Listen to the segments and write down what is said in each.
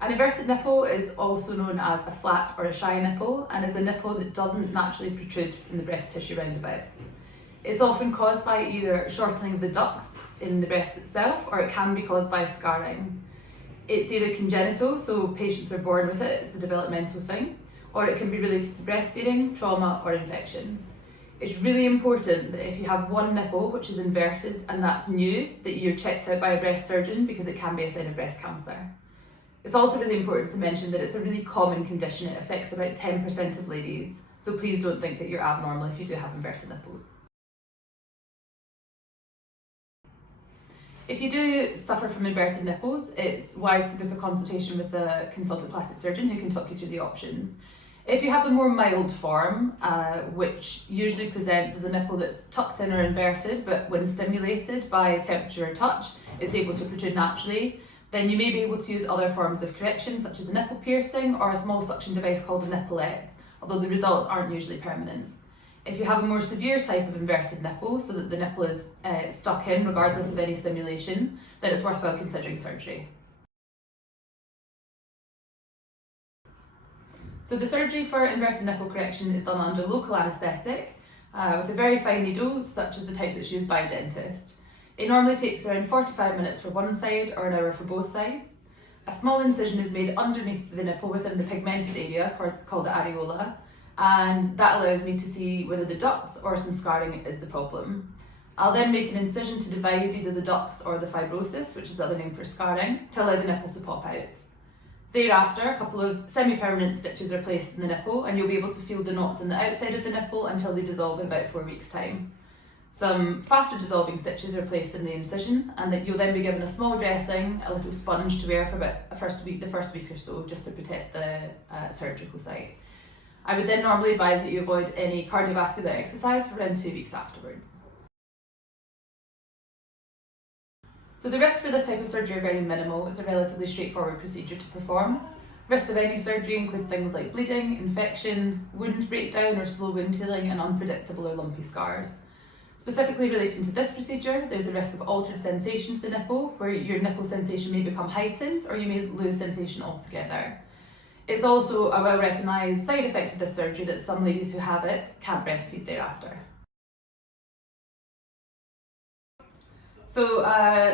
An inverted nipple is also known as a flat or a shy nipple and is a nipple that doesn't naturally protrude from the breast tissue round about. It's often caused by either shortening of the ducts in the breast itself, or it can be caused by scarring. It's either congenital, so patients are born with it, it's a developmental thing, or it can be related to breastfeeding, trauma or infection. It's really important that if you have one nipple which is inverted and that's new, that you're checked out by a breast surgeon because it can be a sign of breast cancer. It's also really important to mention that it's a really common condition. It affects about 10% of ladies, so please don't think that you're abnormal if you do have inverted nipples. If you do suffer from inverted nipples, it's wise to book a consultation with a consultant plastic surgeon who can talk you through the options. If you have the more mild form, which usually presents as a nipple that's tucked in or inverted, but when stimulated by temperature or touch, it's able to protrude naturally, then you may be able to use other forms of correction, such as a nipple piercing or a small suction device called a nippleette, although the results aren't usually permanent. If you have a more severe type of inverted nipple, so that the nipple is stuck in regardless of any stimulation, then it's worthwhile considering surgery. So the surgery for inverted nipple correction is done under local anaesthetic with a very fine needle, such as the type that's used by a dentist. It normally takes around 45 minutes for one side or an hour for both sides. A small incision is made underneath the nipple within the pigmented area called the areola, and that allows me to see whether the ducts or some scarring is the problem. I'll then make an incision to divide either the ducts or the fibrosis, which is the other name for scarring, to allow the nipple to pop out. Thereafter, a couple of semi-permanent stitches are placed in the nipple and you'll be able to feel the knots on the outside of the nipple until they dissolve in about 4 weeks' time. Some faster dissolving stitches are placed in the incision, and that you'll then be given a small dressing, a little sponge to wear for about the first week or so, just to protect the surgical site. I would then normally advise that you avoid any cardiovascular exercise for around 2 weeks afterwards. So the risks for this type of surgery are very minimal. It's a relatively straightforward procedure to perform. Risks of any surgery include things like bleeding, infection, wound breakdown or slow wound healing, and unpredictable or lumpy scars. Specifically relating to this procedure, there's a risk of altered sensation to the nipple, where your nipple sensation may become heightened or you may lose sensation altogether. It's also a well-recognised side effect of this surgery that some ladies who have it can't breastfeed thereafter. So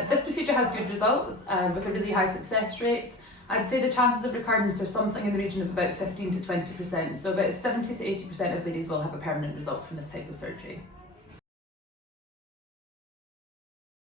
this procedure has good results with a really high success rate. I'd say the chances of recurrence are something in the region of about 15 to 20%, so about 70 to 80% of ladies will have a permanent result from this type of surgery.